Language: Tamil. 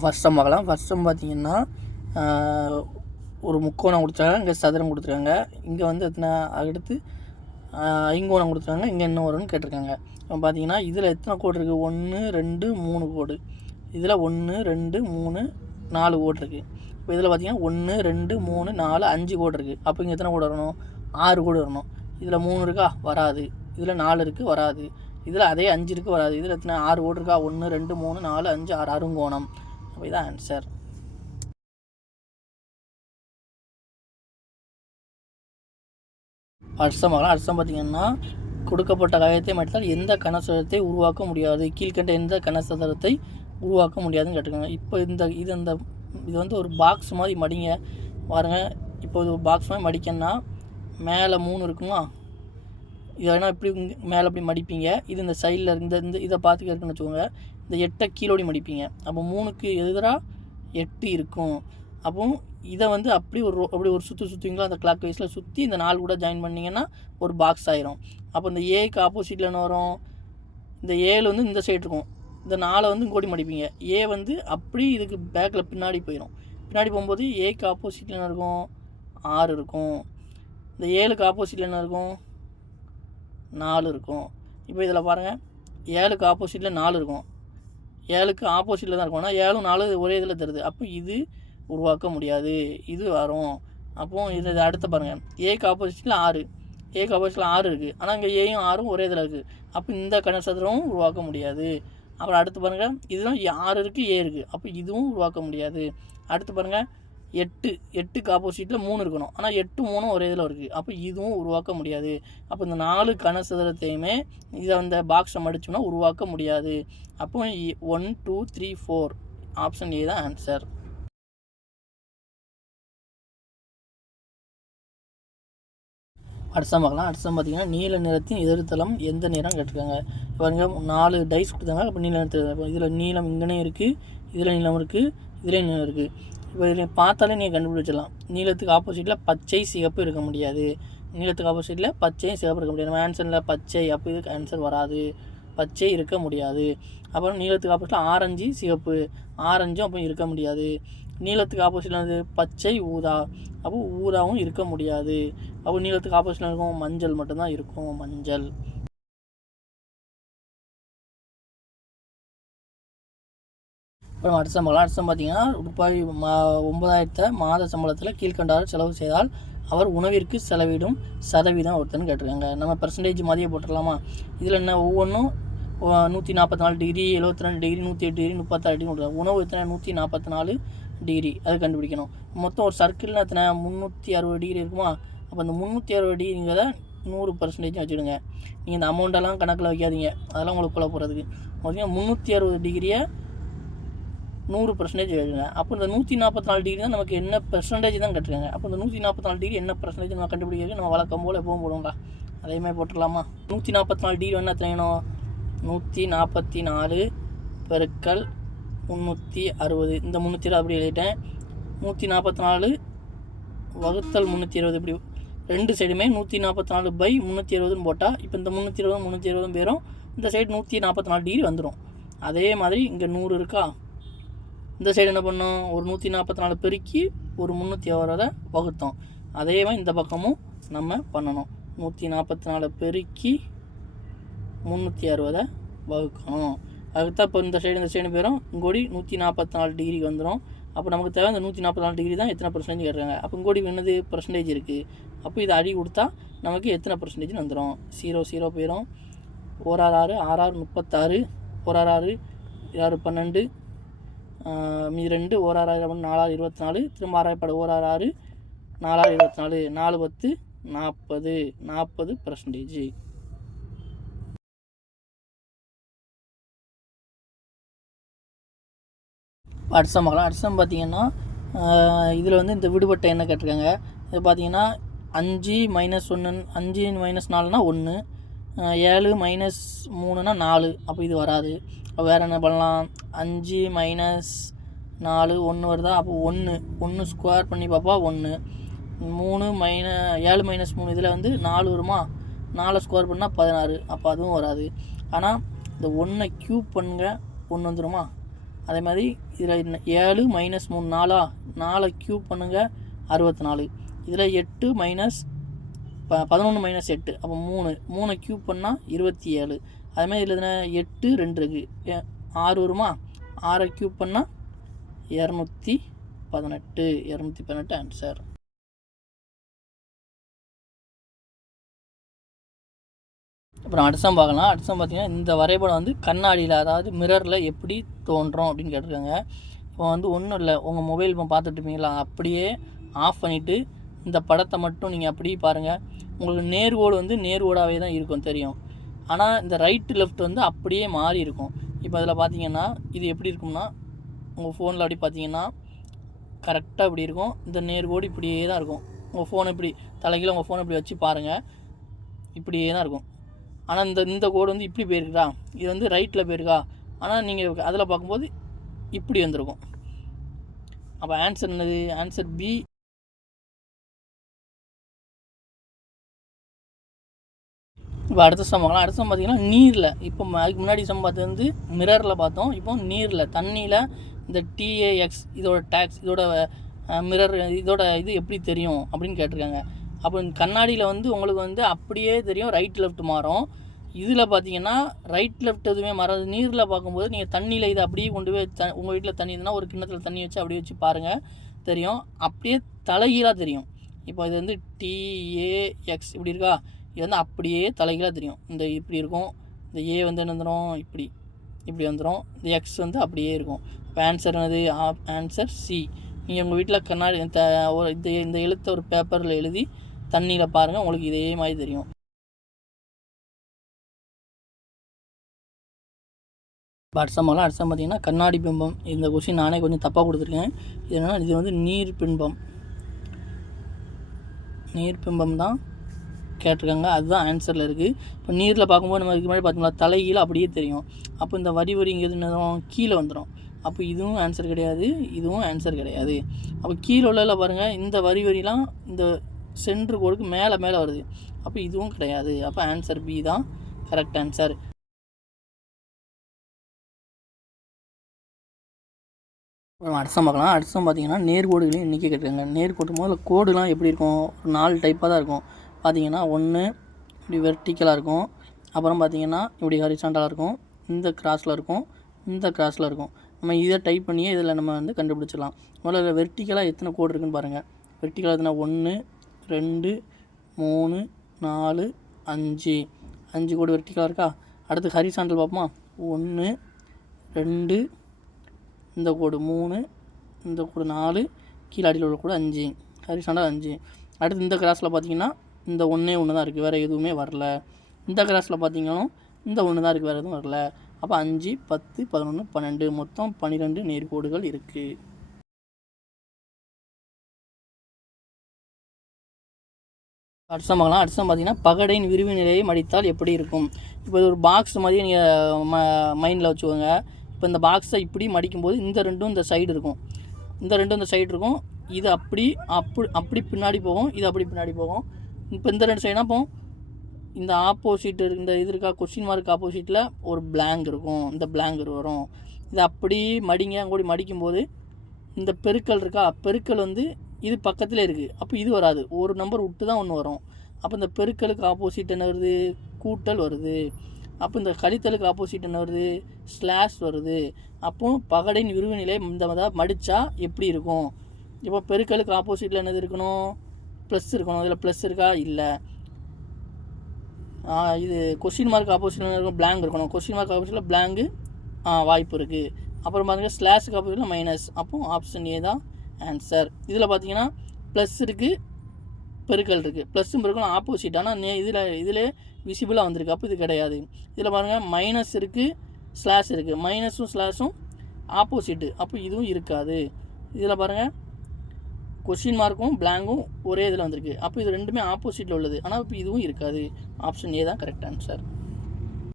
ஃபஸ்ட் சம் பார்க்கலாம். ஃபஸ்ட் சம் பார்த்தீங்கன்னா ஒரு முக்கோணம் கொடுத்துருக்காங்க, இங்கே சதுரம் கொடுத்துருக்காங்க, இங்கே வந்து எத்தனை அடுத்து ஐங்கோணம் கொடுத்துருக்காங்க, இங்கே என்ன வரும்னு கேட்டிருக்காங்க. இப்போ பார்த்தீங்கன்னா இதில் எத்தனை கோடு இருக்குது? 1 2 3 கோடு. இதில் 1 2 3 4 கோடு இருக்குது. இப்போ இதில் பார்த்தீங்கன்னா 1 2 3 4 5 கோடு இருக்குது. அப்போ இங்கே எத்தனை கோடு வரணும்? 6 கோடு வரணும். இதில் 3 இருக்கா? வராது. இதில் 4 இருக்குது, வராது. இதில் அதே 5 இருக்குது, வராது. இதில் எத்தனை 6 கோடு இருக்கா? 1 2 3 4 5 6 அருங்கோணம். அப்போ இதான் ஆன்சர். அர்த்தம் பார்த்தீங்கன்னா கொடுக்கப்பட்ட காயத்தை மற்றால் எந்த கனசதுரத்தை உருவாக்க முடியாது, கீழ்கண்ட எந்த கனசதுரத்தை உருவாக்க முடியாதுன்னு கேட்டுக்கோங்க. இப்போ இது வந்து ஒரு பாக்ஸ் மாதிரி மடிங்க பாருங்கள். இப்போ இது ஒரு பாக்ஸ் மாதிரி மடிக்கன்னா மேலே 3 இருக்குமா, இதை வேணால் இப்படி மேலே அப்படி மடிப்பீங்க. இது இந்த சைடில் இந்த இதை பார்த்துக்க இருக்குன்னு வச்சுக்கோங்க. இந்த 8 கீழோடி மடிப்பீங்க. அப்போ 3க்கு எதிராக 8 இருக்கும். அப்போ இதை வந்து அப்படி ஒரு சுற்றுவீங்களா, அந்த கிளாக் வைஸில் சுற்றி இந்த 4 கூட ஜாயின் பண்ணிங்கன்னா ஒரு பாக்ஸ் ஆயிரும். அப்போ இந்த ஏக்கு ஆப்போசிட்டில் என்ன வரும்? இந்த 7 வந்து இந்த சைடு இருக்கும், இந்த 4 வந்து கோடி மடிப்பீங்க. ஏ வந்து அப்படி இதுக்கு பேக்கில் பின்னாடி போயிடும். பின்னாடி போகும்போது ஏக்கு ஆப்போசிட்டில் என்ன இருக்கும்? 6 இருக்கும். இந்த 7க்கு ஆப்போசிட்டில் என்ன இருக்கும்? 4 இருக்கும். இப்போ இதில் பாருங்கள், 7க்கு ஆப்போசிட்டில் 4 இருக்கும், 7க்கு ஆப்போசிட்டில் தான் இருக்கும். ஆனால் 7 4 ஒரே இதில் தருது. அப்போ இது உருவாக்க முடியாது, இது வரும். அப்போது இது அடுத்த பாருங்கள், ஏக்கு ஆப்போசிட்டில் 6, ஏக்கு ஆப்போசிட்டில் 6 இருக்குது. ஆனால் இங்கே ஏயும் 6ம் ஒரே இதில் இருக்குது. அப்போ இந்த கனசதுரமும் உருவாக்க முடியாது. அப்புறம் அடுத்து பாருங்கள், இதுதான் 6 இருக்குது, ஏ இருக்குது. அப்போ இதுவும் உருவாக்க முடியாது. அடுத்து பாருங்கள், 8க்கு ஆப்போசிட்டில் 3 இருக்கணும். ஆனால் 8 3 ஒரே இதில் இருக்குது. அப்போ இதுவும் உருவாக்க முடியாது. அப்போ இந்த 4 கனசதுரத்தையுமே இதை அந்த பாக்ஸை மடிச்சோம்னா உருவாக்க முடியாது. அப்போ 1 2 3 4 ஆப்ஷன் ஏ தான் ஆன்சர். அடுத்த பார்க்கலாம். அடுத்த பார்த்தீங்கன்னா நீல நிறத்தின் எதிர்த்தளம் எந்த நிறம் கேட்டிருக்காங்க. பாருங்க 4 டைஸ் கொடுத்தாங்க. அப்போ நீல நிறத்தில் இப்போ இதில் நீளம் இங்கனே இருக்குது, இதில் நீளம் இருக்குது, இதில் நீளம் இருக்குது. இப்போ இதில் பார்த்தாலே நீங்கள் கண்டுபிடிச்சிடலாம். நீளத்துக்கு ஆப்போசிட்டில் பச்சை சிகப்பு இருக்க முடியாது, நீளத்துக்கு ஆப்போசிட்டில் பச்சையும் சிகப்பு இருக்க முடியாது. நம்ம ஆன்சரில் பச்சை, அப்போ இதுக்கு ஆன்சர் வராது, பச்சை இருக்க முடியாது. அப்புறம் நீளத்துக்கு ஆப்போசிட்டில் ஆரஞ்சு சிகப்பு, ஆரஞ்சும் அப்போ இருக்க முடியாது. நீளத்துக்கு ஆப்போசிட்டில் வந்து பச்சை ஊதா, அப்போ ஊதாவும் இருக்க முடியாது. அப்போ நீளத்துக்கு ஆப்போசிட்டில் இருக்கும் மஞ்சள் மட்டும்தான் இருக்கும், மஞ்சள். அப்புறம் அடுத்த பார்த்தீங்கன்னா ரூபாய் 9,000 மாத சம்பளத்தில் கீழ்கண்டார் செலவு செய்தால் அவர் உணவிற்கு செலவிடும் சதவீதம் ஒருத்தன்னு கேட்டிருக்காங்க. நம்ம பெர்சன்டேஜ் மாதிரியே போட்டுடலாமா? இதில் என்ன ஒவ்வொன்றும் 144 டிகிரி, 72 டிகிரி, 108 டிகிரி, 36 டிகிரி கொடுத்தாங்க. உணவு எத்தனை? 144 டிகிரி. அது கண்டுபிடிக்கணும். மொத்தம் ஒரு சர்க்கிளில் எத்தனை? 360 டிகிரி இருக்குமா? அப்போ அந்த 360 டிகிரிங்கிறத 100% வச்சுடுங்க. நீங்கள் இந்த அமௌண்ட்டெல்லாம் கணக்கில் வைக்காதீங்க, அதெல்லாம் உங்களுக்கு கொள்ள போகிறதுக்கு. பார்த்தீங்கன்னா 360 டிகிரியை 100% எழுதுங்க. அப்போ இந்த 144 டிகிரி தான் நமக்கு என்ன பெர்சன்டேஜ் தான் கட்டுறாங்க. அப்போ இந்த 144 டிகிரி என்ன பெர்சன்டேஜ் நம்ம கண்டுபிடிக்கிறது நம்ம வழக்கம் போல் எப்பவும் போடுவோங்களா, அதேமாதிரி போட்டுடலாமா? 144 டிகிரி என்ன எத்தனைணும்? 144 பெருக்கல் 360. இந்த 360 அப்படி எழுதிட்டேன். 144 வகுத்தல் 320. இப்படி ரெண்டு சைடுமே 144/360 போட்டால் இப்போ இந்த 320 பேரும் இந்த சைடு 144 டிகிரி வந்துடும். அதே மாதிரி இங்கே 100 இருக்கா, இந்த சைடு என்ன பண்ணோம்? ஒரு 144 பெருக்கி ஒரு 360 வகுத்தோம். அதே மாதிரி இந்த பக்கமும் நம்ம பண்ணணும். 144 பெருக்கி 360 வகுக்கணும். அதுக்குத்தான் இப்போ இந்த சைடு பேரும் இங்கோடி 144 டிகிரிக்கு வந்துடும். அப்போ நமக்கு தேவை இந்த 144 டிகிரி தான் எத்தனை பர்சன்டேஜ் கேட்குறாங்க. அப்போ இங்கோடி என்னது பர்சன்டேஜ் இருக்குது. அப்போ இதை அடி கொடுத்தா நமக்கு எத்தனை பர்சன்டேஜ் வந்துடும்? 0 போயிடும். 1 6 6 36, 1 6 6 12, மீதி 2 1 6 4 24, திரும்ப 6 பட 1 6 4 24, 4 10 40%. அடுத்தம் பார்க்கலாம். அடுத்தம் பார்த்தீங்கன்னா இதில் வந்து இந்த விடுபட்ட என்ன கேட்டிருக்காங்க. இது பார்த்தீங்கன்னா 5 - 1, 5 - 4னா 1, 7 - 3னா 4. அப்போ இது வராது. அப்போ வேறு என்ன பண்ணலாம்? 5 - 4 1 வருதா? அப்போ 1 ஸ்கொயர் பண்ணி பார்ப்பா 1. 7 - 3 இதில் வந்து 4 வருமா? 4 ஸ்கொயர் பண்ணால் 16. அப்போ அதுவும் வராது. ஆனால் இந்த 1 க்யூப் பண்ணுங்க, 1 வந்துடுமா? அதே மாதிரி இதில் 7 மைனஸ் 3 4 க்யூப் பண்ணுங்கள் 64. இதில் 8 மைனஸ் 11 மைனஸ் 8 அப்போ 3 க்யூப் பண்ணால் 27. அதேமாதிரி இதில் 8 2 இருக்குது 6 வருமா, 6 க்யூப் பண்ணால் 218 ஆன்சர். அப்புறம் அடுத்தம் பார்க்கலாம். அடுத்தம் பார்த்திங்கன்னா இந்த வரைபடம் வந்து கண்ணாடியில், அதாவது மிரரில் எப்படி தோன்றும் அப்படின்னு கேட்டிருக்காங்க. இப்போ வந்து ஒன்றும் இல்லை, உங்கள் மொபைல் இப்போ பார்த்துட்டு இருப்பீங்களா, அப்படியே ஆஃப் பண்ணிவிட்டு இந்த படத்தை மட்டும் நீங்கள் அப்படியே பாருங்கள். உங்களுக்கு நேர்கோடு வந்து நேர்கோடாகவே தான் இருக்கும் தெரியும். ஆனால் இந்த ரைட்டு லெஃப்ட் வந்து அப்படியே மாறி இருக்கும். இப்போ அதில் பார்த்தீங்கன்னா இது எப்படி இருக்கும்னா, உங்கள் ஃபோனில் அப்படி பார்த்தீங்கன்னா கரெக்டாக இப்படி இருக்கும். இந்த நேர்கோடு இப்படியே தான் இருக்கும். உங்கள் ஃபோனை இப்படி தலைகீழ உங்கள் ஃபோனை இப்படி வச்சு பாருங்கள், இப்படியே தான் இருக்கும். ஆனால் இந்த கோடு வந்து இப்படி போயிருக்குதா, இது வந்து ரைட்டில் போயிருக்கா, ஆனால் நீங்கள் அதில் பார்க்கும்போது இப்படி வந்திருக்கும். அப்போ ஆன்சர் என்னது? Answer B. இப்போ அடுத்த சம் பார்க்கலாம். அடுத்த சம் பார்த்திங்கன்னா நீரில், இப்போ அதுக்கு முன்னாடி சம் பார்த்தது வந்து மிரரில் பார்த்தோம். இப்போ நீரில், தண்ணியில் இந்த TAX இதோட டேக்ஸ், இதோட மிரர், இதோட இது எப்படி தெரியும் அப்படின்னு கேட்டிருக்காங்க. அப்போ கண்ணாடியில் வந்து உங்களுக்கு வந்து அப்படியே தெரியும், ரைட் லெஃப்ட் மாறும். இதில் பார்த்தீங்கன்னா ரைட் லெஃப்ட் எதுவுமே மாறாது. நீரில் பார்க்கும்போது நீங்கள் தண்ணியில் இதை அப்படியே கொண்டு போய் உங்கள் வீட்டில் தண்ணி இருந்ததுன்னா ஒரு கிண்ணத்தில் தண்ணி வச்சு அப்படியே வச்சு பாருங்கள், தெரியும். அப்படியே தலைகீழாக தெரியும். இப்போ இது வந்து TAX இப்படி இருக்கா, இது வந்து அப்படியே தலைகீழாக தெரியும். இந்த இப்படி இருக்கும், இந்த A வந்து என்ன வந்துடும், இப்படி வந்துடும். இந்த X வந்து அப்படியே இருக்கும். இப்போ ஆன்சர் என்னது? Answer C. நீங்கள் உங்கள் வீட்டில் கண்ணாடி இந்த எழுத்தை ஒரு பேப்பரில் எழுதி தண்ணியில் பாருங்கள், உங்களுக்கு இதே மாதிரி தெரியும். அடுத்த பார்த்தீங்கன்னா கண்ணாடி பிம்பம். இந்த கொஸ்டின் நானே கொஞ்சம் தப்பாக கொடுத்துருக்கேன். இது வந்து நீர் பிம்பம் தான் கேட்டிருக்காங்க, அதுதான் ஆன்சரில் இருக்குது. இப்போ நீரில் பார்க்கும்போது நம்ம இதுக்கு முன்னாடி பார்த்தோம்னா தலைகீழ அப்படியே தெரியும். அப்போ இந்த வரிங்கிறது என்னதும் கீழே வந்துடும். அப்போ இதுவும் ஆன்சர் கிடையாது, இதுவும் ஆன்சர் கிடையாது. அப்போ கீழே உள்ள பாருங்கள், இந்த வரிலாம் இந்த சென்ட்ரு கோடுக்கு மேலே வருது. அப்போ இதுவும் கிடையாது. அப்போ ஆன்சர் பி தான் கரெக்ட் ஆன்சர். அடுத்தம் பார்க்கலாம். அடுத்தம் பார்த்தீங்கன்னா நேர்கோடுகளையும் இன்றைக்கி கேட்டிருக்காங்க. நேர்கோடு முதல்ல கோடுலாம் எப்படி இருக்கும்? ஒரு 4 டைப்பாக தான் இருக்கும். பார்த்தீங்கன்னா ஒன்று இப்படி வெர்டிக்கலாக இருக்கும், அப்புறம் பார்த்தீங்கன்னா இப்படி ஹரிசாண்டலாக இருக்கும், இந்த கிராஸில் இருக்கும், இந்த கிராஸில் இருக்கும். நம்ம இதை டைப் பண்ணியே இதில் நம்ம வந்து கண்டுபிடிச்சிடலாம். முதல்ல வெர்டிக்கலாக எத்தனை கோடு இருக்குதுன்னு பாருங்கள். வெர்டிக்கலாக எத்தனை? 1 2 3 4 5 கோடு வெர்டிக்கலாக இருக்கா? அடுத்து ஹரிசாண்டல் பார்ப்போமா? 1 2 இந்த கோடு 3, இந்த கோடு 4, கீழே அடியில் உள்ள கோடு 5, ஹரிசாண்டல் 5. அடுத்து இந்த கிராஸில் பார்த்தீங்கன்னா இந்த ஒன்றே தான் இருக்குது, வேறு எதுவுமே வரல. இந்த கிராஸில் பார்த்தீங்கன்னா இந்த ஒன்று தான் இருக்குது, வேறு எதுவும் வரல. அப்போ 5 10 11 12 மொத்தம் 12 நேர்கோடுகள் இருக்குது. அடுத்த பார்த்தீங்கன்னா பகடையின் விரிவு நிலையை மடித்தால் எப்படி இருக்கும்? இப்போ இது ஒரு பாக்ஸ் மாதிரி நீங்கள் மைண்டில் வச்சுக்கோங்க. இப்போ இந்த பாக்ஸை இப்படி மடிக்கும்போது இந்த ரெண்டும் இந்த சைடு இருக்கும், இது அப்படி பின்னாடி போகும், இது அப்படி பின்னாடி போகும். இப்போ இந்த ரெண்டு சைடுனா போகும், இந்த ஆப்போசிட் இந்த இது இருக்கா, கொஸ்டின் மார்க் ஆப்போசிட்டில் ஒரு பிளாங்க் இருக்கும், இந்த பிளாங்க் வரும். இது அப்படி அங்கோடி மடிக்கும்போது இந்த பெருக்கல் இருக்கா, பெருக்கல் வந்து இது பக்கத்தில் இருக்குது. அப்போ இது வராது, ஒரு நம்பர் விட்டு தான் ஒன்று வரும். அப்போ இந்த பெருக்கலுக்கு ஆப்போசிட் என்ன வருது? கூட்டல் வருது. அப்போ இந்த கழித்தலுக்கு ஆப்போசிட் என்ன வருது? ஸ்லாஷ் வருது. அப்போது பகடையின் விரிவு நிலை இந்த மடித்தா எப்படி இருக்கும்? இப்போ பெருக்கலுக்கு ஆப்போசிட்டில் என்னது இருக்கணும்? ப்ளஸ் இருக்கணும். இதில் ப்ளஸ் இருக்கா? இல்லை. இது கொஸ்டின் மார்க் ஆப்போசிட்டில் இருக்கும், பிளாங்க் இருக்கணும். கொஸ்டின் மார்க் ஆப்போசிட்டில் பிளாங்கு வாய்ப்பு இருக்குது. அப்புறம் பார்த்தீங்கன்னா ஸ்லாஷுக்கு ஆப்போசிட்டில் மைனஸ். அப்போ ஆப்ஷன் ஏ தான் ஆன்சர். இதில் பார்த்தீங்கன்னா ப்ளஸ் இருக்குது, பெருக்கல் இருக்குது, ப்ளஸ்ஸும் பெருக்கலும் ஆப்போசிட். ஆனால் இதில் விசிபிளாக வந்திருக்கு, அப்போ இது கிடையாது. இதில் பாருங்கள் மைனஸ் இருக்குது, ஸ்லாஷ் இருக்குது, மைனஸும் ஸ்லாஷும் ஆப்போசிட்டு, அப்போ இதுவும் இருக்காது. இதில் பாருங்கள் கொஸ்டின் மார்க்கும் பிளாங்கும் ஒரே இதில் வந்திருக்கு, அப்போ இது ரெண்டுமே ஆப்போசிட்டில் உள்ளது, ஆனால் இப்போ இதுவும் இருக்காது. ஆப்ஷன் ஏ தான் கரெக்ட் ஆன்சர்.